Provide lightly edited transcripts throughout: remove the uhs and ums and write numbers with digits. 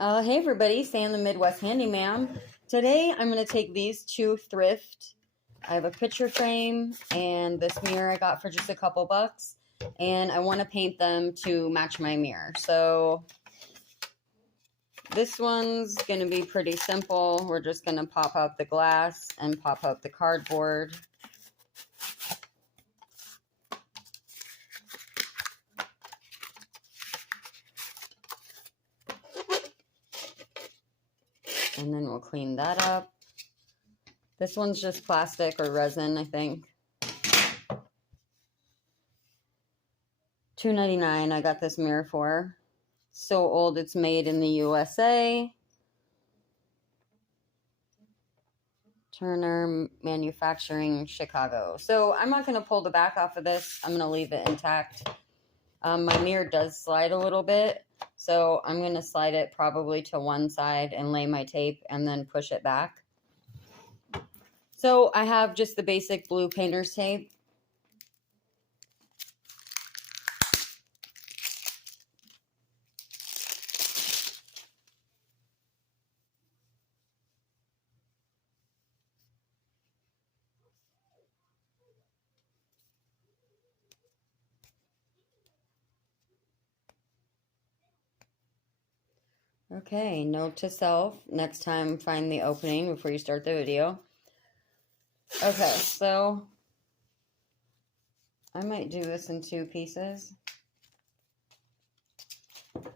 Hey everybody, Sam the Midwest Handyman. Today I'm going to take these two thrift. I have a picture frame and this mirror I got for just a couple bucks, and I want to paint them to match my mirror. So this one's going to be pretty simple. We're just going to pop out the glass and pop out the cardboard. And then we'll clean that up. This one's just plastic or resin, I think. $2.99 I got this mirror for. So old, it's made in the USA. Turner Manufacturing, Chicago. So I'm not going to pull the back off of this. I'm going to leave it intact. My mirror does slide a little bit, so I'm going to slide it probably to one side and lay my tape and then push it back. So I have just the basic blue painter's tape. Okay, note to self, next time find the opening before you start the video. Okay, so I might do this in two pieces. I'm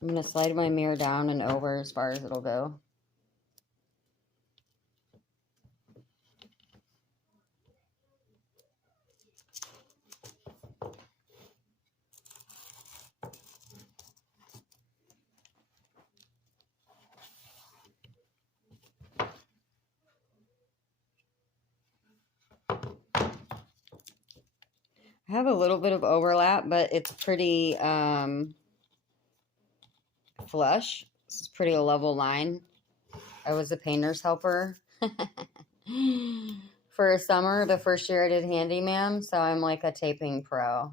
going to slide my mirror down and over as far as it'll go. I have a little bit of overlap, but it's pretty flush. This is pretty a level line. I was a painter's helper for a summer, the first year I did handyman, so I'm like a taping pro.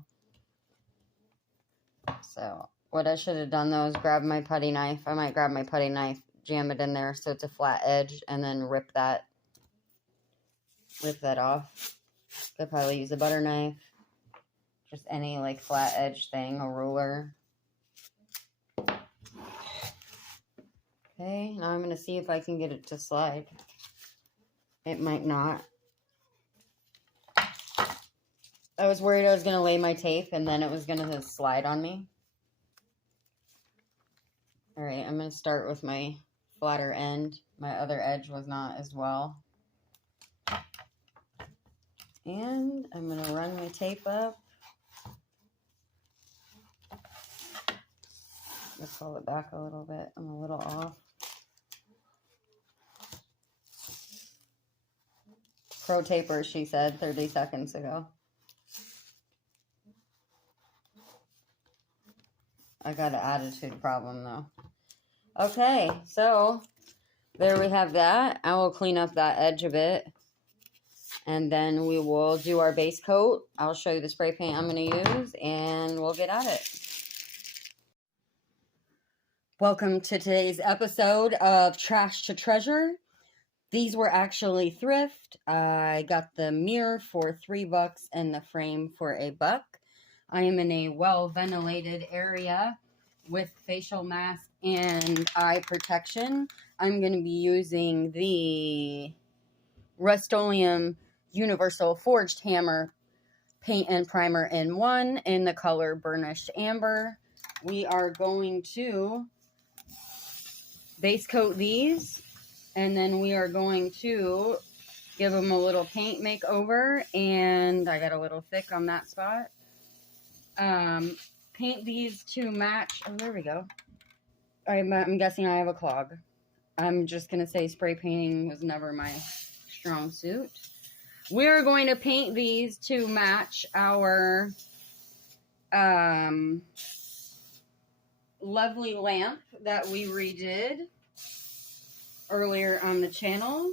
So what I should have done though is grab my putty knife. I might grab my putty knife, jam it in there so it's a flat edge, and then rip that off. Could probably use a butter knife. Just any like flat edge thing, a ruler. Okay, now I'm going to see if I can get it to slide. It might not. I was worried I was going to lay my tape and then it was going to slide on me. Alright, I'm going to start with my flatter end. My other edge was not as well. And I'm going to run my tape up. Let's pull it back a little bit. I'm a little off. Pro taper, she said 30 seconds ago. I got an attitude problem though. Okay, so there we have that. I will clean up that edge a bit. And then we will do our base coat. I'll show you the spray paint I'm going to use and we'll get at it. Welcome to today's episode of Trash to Treasure. These were actually thrift. I got the mirror for $3 and the frame for $1. I am in a well-ventilated area with facial mask and eye protection. I'm going to be using the Rust-Oleum Universal Forged Hammer Paint and Primer in 1 in the color Burnished Amber. We are going to base coat these, and then we are going to give them a little paint makeover, and I got a little thick on that spot. Paint these to match. Oh, there we go. I'm guessing I have a clog. I'm just going to say spray painting was never my strong suit. We're going to paint these to match our lovely lamp that we redid earlier on the channel.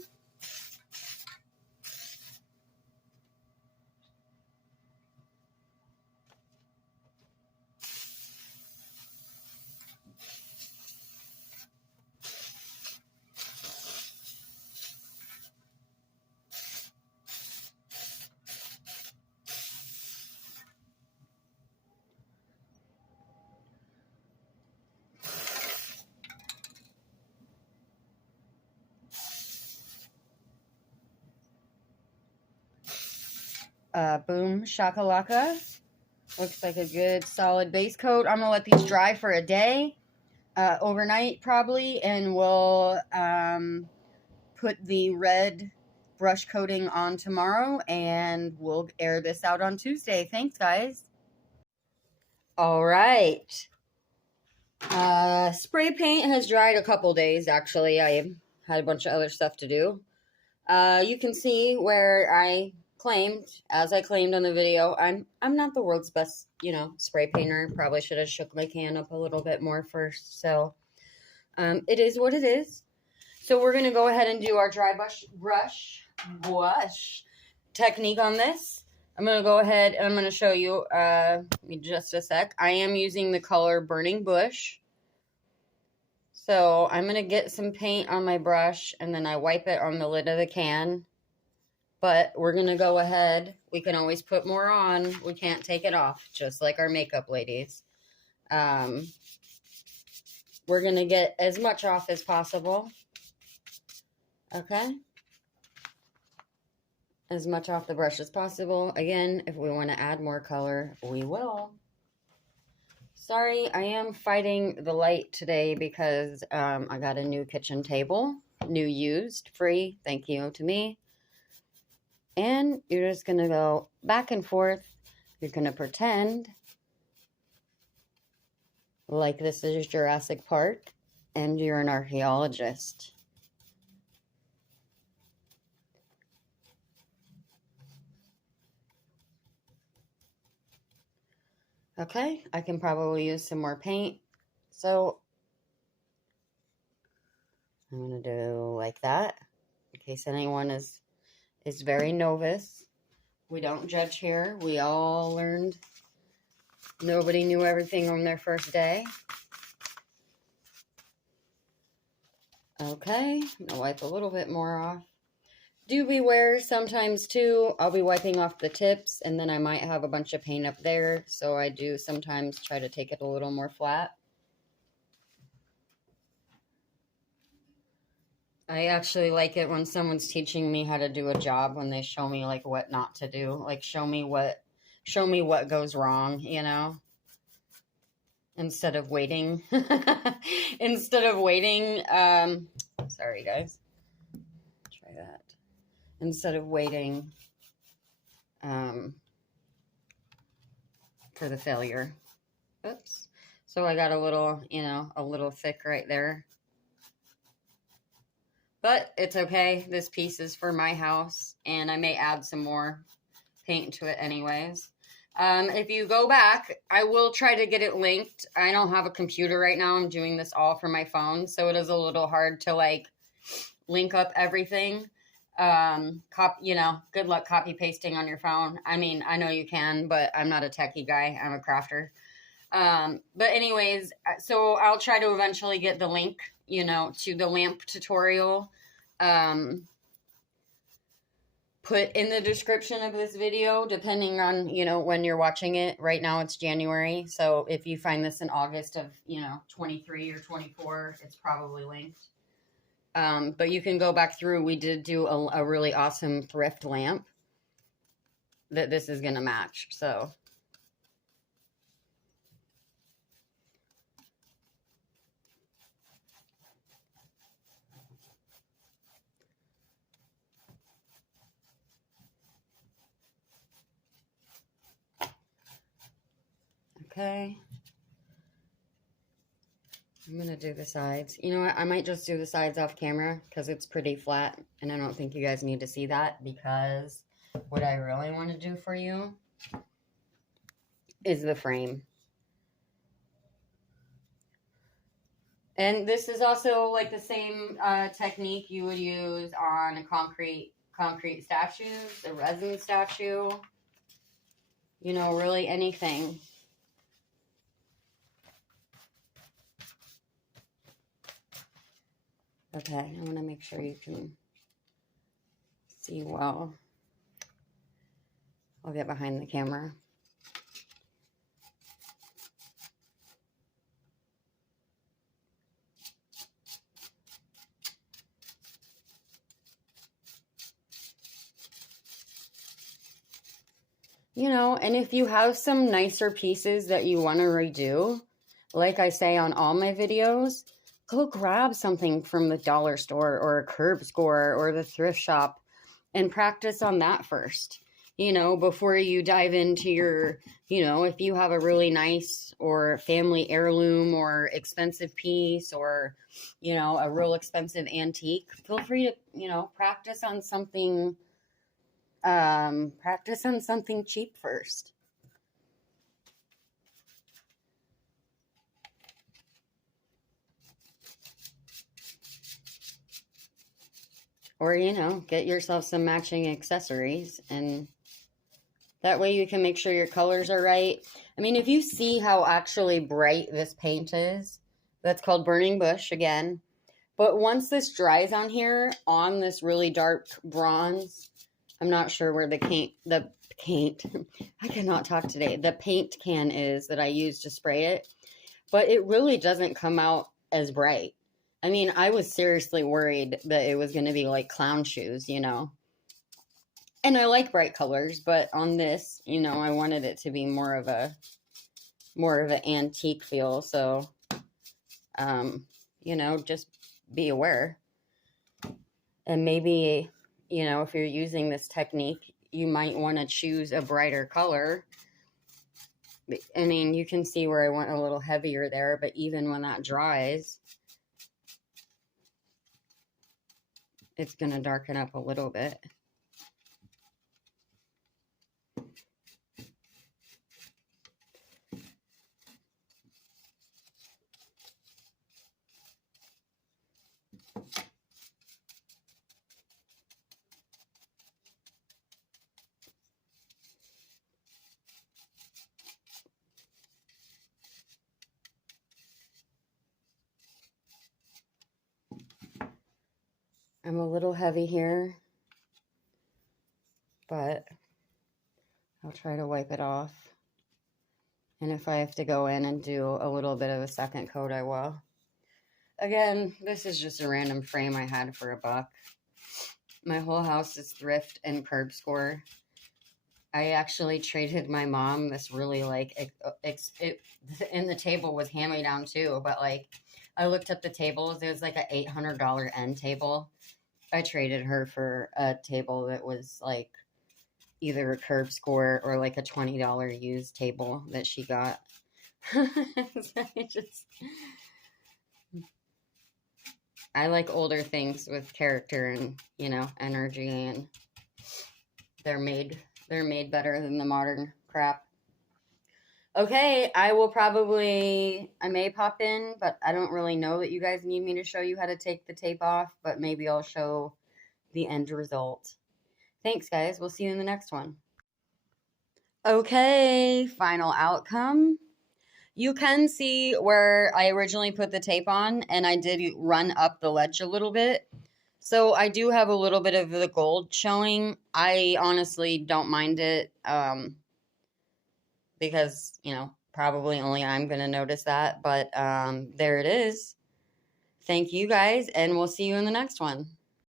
Boom Shakalaka. Looks like a good solid base coat. I'm going to let these dry for a day, overnight probably, and we'll put the red brush coating on tomorrow, and we'll air this out on Tuesday. Thanks, guys. All right. Spray paint has dried a couple days, actually. I had a bunch of other stuff to do. You can see where I claimed, as I claimed on the video, I'm not the world's best, spray painter. Probably should have shook my can up a little bit more first. So, it is what it is. So we're going to go ahead and do our dry brush technique on this. I'm going to go ahead and I'm going to show you, just a sec. I am using the color Burning Bush. So I'm going to get some paint on my brush and then I wipe it on the lid of the can. But we're going to go ahead. We can always put more on. We can't take it off, just like our makeup ladies. We're going to get as much off as possible. Okay? As much off the brush as possible. Again, if we want to add more color, we will. Sorry, I am fighting the light today because I got a new kitchen table. New used, free, thank you to me. And you're just going to go back and forth. You're going to pretend like this is Jurassic Park and you're an archaeologist. Okay, I can probably use some more paint. So I'm going to do like that in case anyone is very novice. We don't judge here. We all learned. Nobody knew everything on their first day. Okay, I'm going to wipe a little bit more off. Do beware sometimes too, I'll be wiping off the tips and then I might have a bunch of paint up there. So I do sometimes try to take it a little more flat. I actually like it when someone's teaching me how to do a job, when they show me like what not to do, like show me what goes wrong, instead of waiting. Sorry guys. Try that. Instead of waiting for the failure. Oops. So I got a little thick right there. But it's okay. This piece is for my house, and I may add some more paint to it anyways. If you go back, I will try to get it linked. I don't have a computer right now. I'm doing this all from my phone, so it is a little hard to link up everything. Good luck copy pasting on your phone. I mean, I know you can, but I'm not a techie guy. I'm a crafter. But anyways, so I'll try to eventually get the link, to the lamp tutorial, put in the description of this video, depending on, when you're watching it. Right now it's January. So if you find this in August of, 23 or 24, it's probably linked. But you can go back through. We did do a really awesome thrift lamp that this is going to match. So okay. I'm going to do the sides. You know what? I might just do the sides off camera because it's pretty flat. And I don't think you guys need to see that, because what I really want to do for you is the frame. And this is also like the same technique you would use on a concrete statues, a resin statue, really anything. Okay, I want to make sure you can see well. I'll get behind the camera. You know, and if you have some nicer pieces that you want to redo, like I say on all my videos, go grab something from the dollar store or a curb score or the thrift shop and practice on that first, you know, before you dive into your, you know, if you have a really nice or family heirloom or expensive piece or, you know, a real expensive antique, feel free to, you know, practice on something cheap first. Or, you know, get yourself some matching accessories, and that way you can make sure your colors are right. I mean, if you see how actually bright this paint is, that's called Burning Bush again. But once this dries on here, on this really dark bronze, I'm not sure where the paint, I cannot talk today. The paint can is that I use to spray it, but it really doesn't come out as bright. I mean, I was seriously worried that it was going to be like clown shoes, you know. And I like bright colors, but on this, you know, I wanted it to be more of an antique feel. So, you know, just be aware. And maybe, you know, if you're using this technique, you might want to choose a brighter color. I mean, you can see where I went a little heavier there, but even when that dries, it's going to darken up a little bit. I'm a little heavy here, but I'll try to wipe it off. And if I have to go in and do a little bit of a second coat, I will. Again, this is just a random frame I had for $1. My whole house is thrift and curb score. I actually traded my mom this really like, and the table was hand-me-down too, but like, I looked up the tables. It was like an $800 end table. I traded her for a table that was like either a curb score or like a $20 used table that she got. I like older things with character and, you know, energy, and they're made better than the modern crap. Okay, I may pop in, but I don't really know that you guys need me to show you how to take the tape off, but maybe I'll show the end result. Thanks, guys. We'll see you in the next one. Okay, final outcome. You can see where I originally put the tape on, and I did run up the ledge a little bit. So I do have a little bit of the gold showing. I honestly don't mind it, because, you know, probably only I'm going to notice that. But there it is. Thank you guys, and we'll see you in the next one.